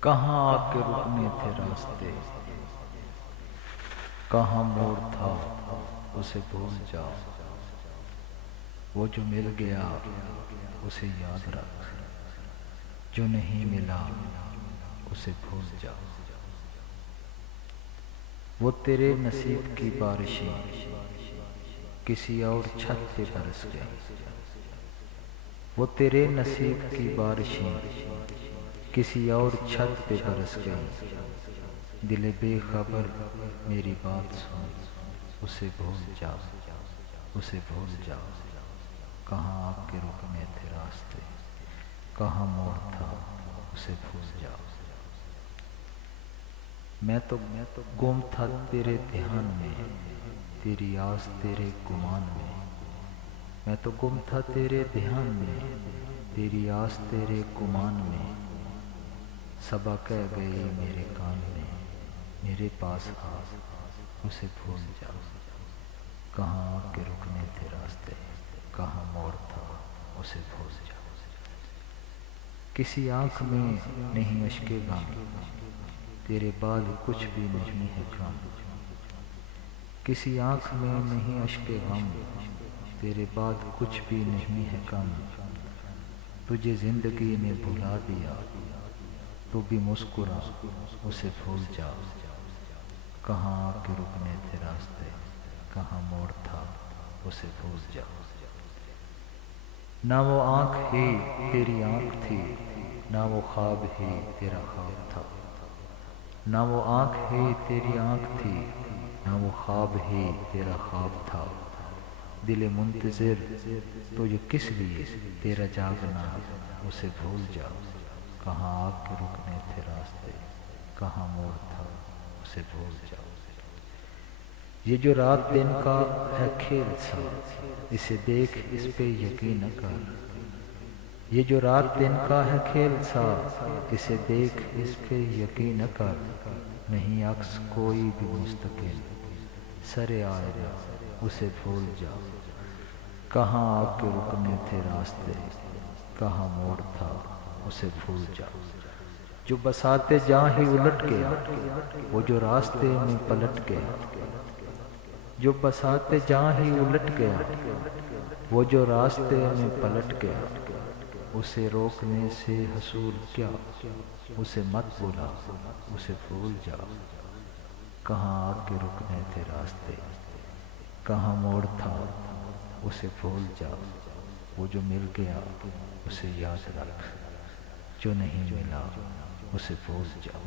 کہاں آ کے رکنے تھے راستے، کہاں موڑ تھا اسے بھول جاؤ، وہ جو مل گیا اسے یاد رکھ، جو نہیں ملا اسے بھول جاؤ۔ وہ تیرے نصیب کی بارشیں کسی اور چھت پہ برس گئی، وہ تیرے نصیب کی بارشیں کسی اور چھت پہ برس گئی، دل بے خبر میری بات سن، اسے بھول جاؤ، اسے بھول جاؤ۔ کہاں آپ کے رکنے تھے راستے، کہاں موڑ تھا اسے بھول جاؤ۔ میں تو گم تھا تیرے دھیان میں، تیری آس تیرے گمان میں، میں تو گم تھا تیرے دھیان میں، تیری آس تیرے گمان میں، صبا کہہ گئی میرے کان میں، میرے پاس آ اسے بھول جاؤ۔ کہاں آپ کے رکنے تھے راستے، کہاں موڑ تھا اسے بھول جاؤ۔ کسی آنکھ میں نہیں اشک غم، تیرے بعد کچھ بھی نہیں ہے کم، کسی آنکھ میں نہیں اشک غم، تیرے بعد کچھ بھی نہیں ہے کم، تجھے زندگی نے بھلا دیا تو بھی مسکرا اسے بھول جاؤ۔ کہاں آپ کے رکنے تھے راستے، کہاں موڑ تھا اسے بھول جاؤ۔ نہ وہ آنکھ ہی تیری آنکھ تھی، نہ وہ خواب ہی تیرا خواب تھا، نہ وہ آنکھ ہی تیری آنکھ تھی، نہ وہ خواب ہی تیرا خواب تھا، دل منتظر تجھے کس لیے تیرا جاگنا اسے بھول جاؤ۔ کہاں آپ کے رکنے تھے راستے، کہاں موڑ تھا اسے بھول جاؤ۔ یہ جو رات دن کا ہے کھیل سا، اسے دیکھ اس پہ یقین نہ کر، یہ جو رات دن کا ہے کھیل سا، اسے دیکھ اس پہ یقین نہ کر، نہیں عکس کوئی بھی مستقل سرے آئے گا اسے بھول جاؤ۔ کہاں آپ کے رکنے تھے راستے، کہاں موڑ تھا اسے بھول جاؤ۔ جو بساتے جاں ہی الٹ گیا، وہ جو راستے میں پلٹ گیا، جو بساتے جاں ہی الٹ گیا، وہ جو راستے میں پلٹ گیا، اسے روکنے سے حصول کیا، اسے مت بلا اسے بھول جاؤ۔ کہاں آپ کے رکنے تھے راستے، کہاں موڑ تھا اسے بھول جاؤ۔ وہ جو مل گیا اسے یاد رکھ، جو نہیں ملا اسے بھول جاؤ۔